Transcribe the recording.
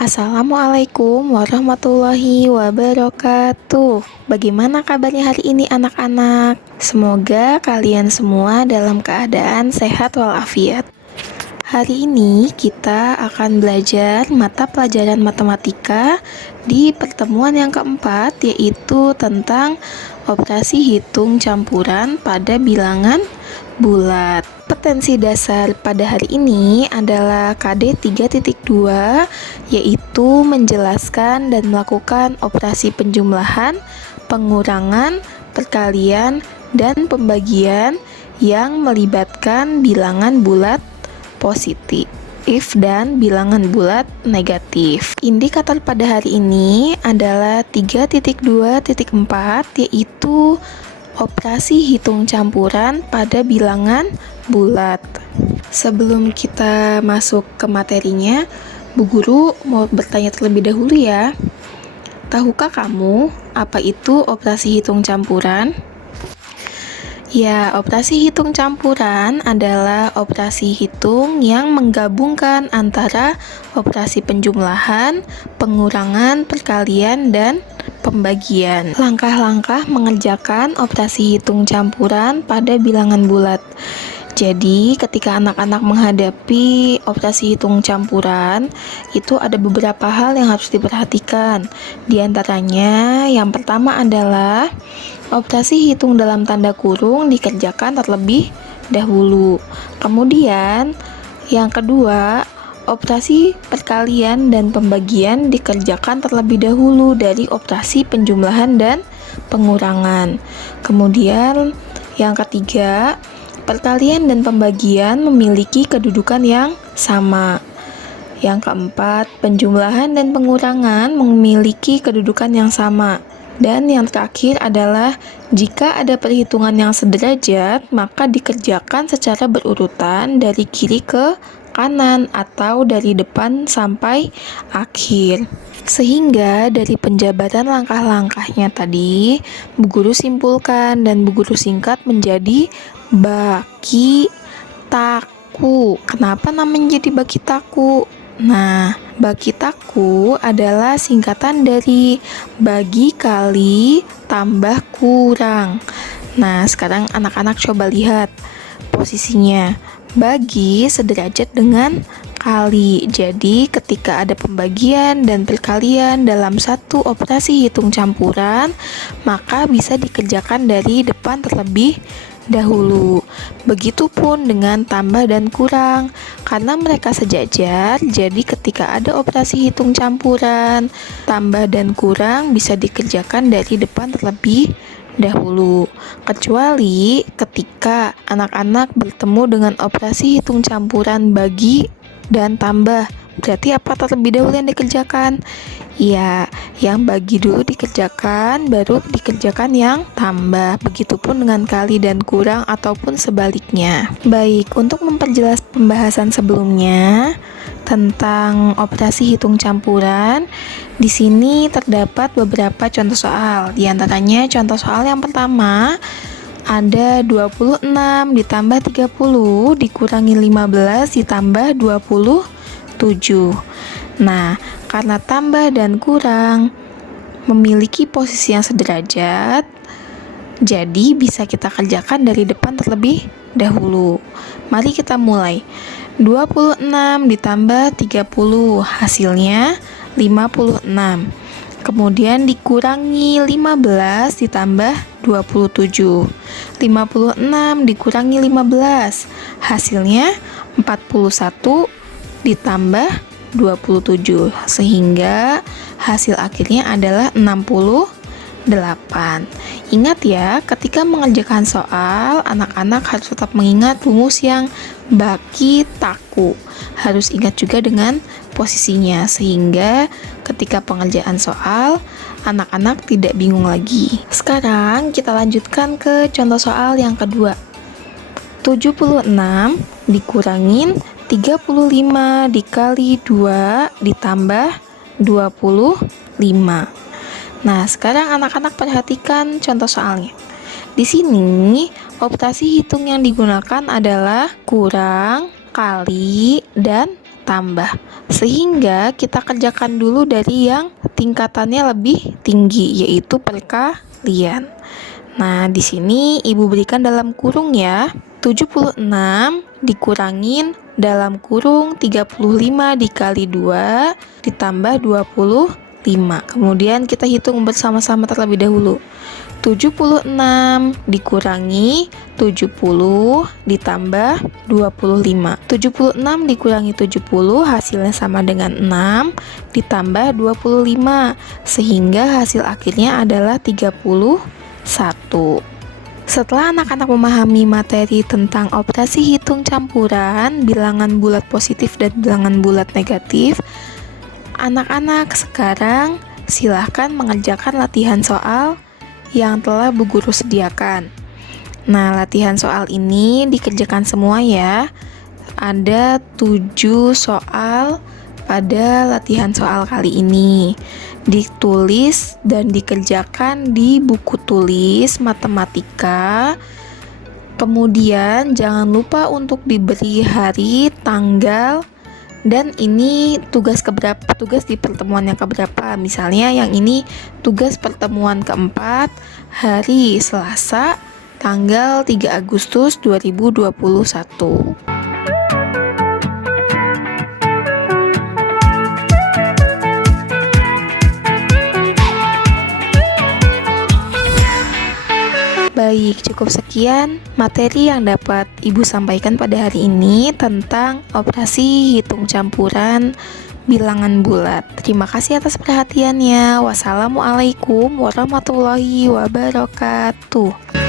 Assalamualaikum warahmatullahi wabarakatuh. Bagaimana kabarnya hari ini anak-anak? Semoga kalian semua dalam keadaan sehat walafiat. Hari ini kita akan belajar mata pelajaran matematika di pertemuan yang keempat, yaitu tentang operasi hitung campuran pada bilangan bulat. Kompetensi dasar pada hari ini adalah KD 3.2, yaitu menjelaskan dan melakukan operasi penjumlahan, pengurangan, perkalian, dan pembagian yang melibatkan bilangan bulat positif dan bilangan bulat negatif. Indikator pada hari ini adalah 3.2.4, yaitu operasi hitung campuran pada bilangan bulat. Sebelum kita masuk ke materinya, Bu Guru mau bertanya terlebih dahulu ya. Tahukah kamu apa itu operasi hitung campuran? Ya, operasi hitung campuran adalah operasi hitung yang menggabungkan antara operasi penjumlahan, pengurangan, perkalian, dan pembagian. Langkah-langkah mengerjakan operasi hitung campuran pada bilangan bulat. Jadi, ketika anak-anak menghadapi operasi hitung campuran, itu ada beberapa hal yang harus diperhatikan. Di antaranya, yang pertama adalah operasi hitung dalam tanda kurung dikerjakan terlebih dahulu. Kemudian, yang kedua, operasi perkalian dan pembagian dikerjakan terlebih dahulu dari operasi penjumlahan dan pengurangan. Kemudian, yang ketiga, perkalian dan pembagian memiliki kedudukan yang sama. Yang keempat, penjumlahan dan pengurangan memiliki kedudukan yang sama. Dan yang terakhir adalah jika ada perhitungan yang sederajat, maka dikerjakan secara berurutan dari kiri ke kanan atau dari depan sampai akhir. Sehingga dari penjabaran langkah-langkahnya tadi, Bu Guru simpulkan dan Bu Guru singkat menjadi baki taku. Kenapa namanya jadi baki taku? Nah, baki taku adalah singkatan dari bagi kali tambah kurang. Nah, sekarang anak-anak coba lihat posisinya. Bagi sederajat dengan kali. Jadi, ketika ada pembagian dan perkalian dalam satu operasi hitung campuran, maka bisa dikerjakan dari depan terlebih dahulu. Begitupun dengan tambah dan kurang. Karena mereka sejajar, jadi ketika ada operasi hitung campuran, tambah dan kurang bisa dikerjakan dari depan terlebih dahulu. Kecuali ketika anak-anak bertemu dengan operasi hitung campuran bagi dan tambah. Berarti apa terlebih dahulu yang dikerjakan? Ya, yang bagi dulu dikerjakan, baru dikerjakan yang tambah. Begitupun dengan kali dan kurang ataupun sebaliknya. Baik, untuk memperjelas pembahasan sebelumnya tentang operasi hitung campuran, di sini terdapat beberapa contoh soal. Di antaranya contoh soal yang pertama, ada 26 ditambah 30 dikurangi 15 ditambah 27. Nah, karena tambah dan kurang memiliki posisi yang sederajat, jadi bisa kita kerjakan dari depan terlebih dahulu. Mari kita mulai. 26 ditambah 30, hasilnya 56. Kemudian dikurangi 15 ditambah 27. 56 dikurangi 15, hasilnya 41 ditambah 27, sehingga hasil akhirnya adalah 68. Ingat ya, ketika mengerjakan soal, anak-anak harus tetap mengingat rumus yang baki taku. Harus ingat juga dengan posisinya, sehingga ketika pengerjaan soal, anak-anak tidak bingung lagi. Sekarang kita lanjutkan ke contoh soal yang kedua. 76 dikurangin 35 dikali 2 ditambah 25. Nah, sekarang anak-anak perhatikan contoh soalnya. Di sini, operasi hitung yang digunakan adalah kurang, kali, dan tambah. Sehingga kita kerjakan dulu dari yang tingkatannya lebih tinggi, yaitu perkalian. Nah, di sini Ibu berikan dalam kurung ya. 76 dikurangin dalam kurung 35 dikali 2 ditambah 25. Kemudian kita hitung bersama-sama terlebih dahulu. 76 dikurangi 70 ditambah 25. 76 dikurangi 70 hasilnya sama dengan 6 ditambah 25, sehingga hasil akhirnya adalah 31. Setelah anak-anak memahami materi tentang operasi hitung campuran, bilangan bulat positif dan bilangan bulat negatif, anak-anak sekarang silahkan mengerjakan latihan soal yang telah Bu Guru sediakan. Nah, latihan soal ini dikerjakan semua ya. Ada 7 soal pada latihan soal kali ini. Ditulis dan dikerjakan di buku tulis matematika. Kemudian jangan lupa untuk diberi hari, tanggal, dan ini tugas keberapa, tugas di pertemuan yang keberapa. Misalnya yang ini tugas pertemuan keempat, hari Selasa, tanggal 3 Agustus 2021. Baik, cukup sekian materi yang dapat Ibu sampaikan pada hari ini tentang operasi hitung campuran bilangan bulat. Terima kasih atas perhatiannya. Wassalamualaikum warahmatullahi wabarakatuh.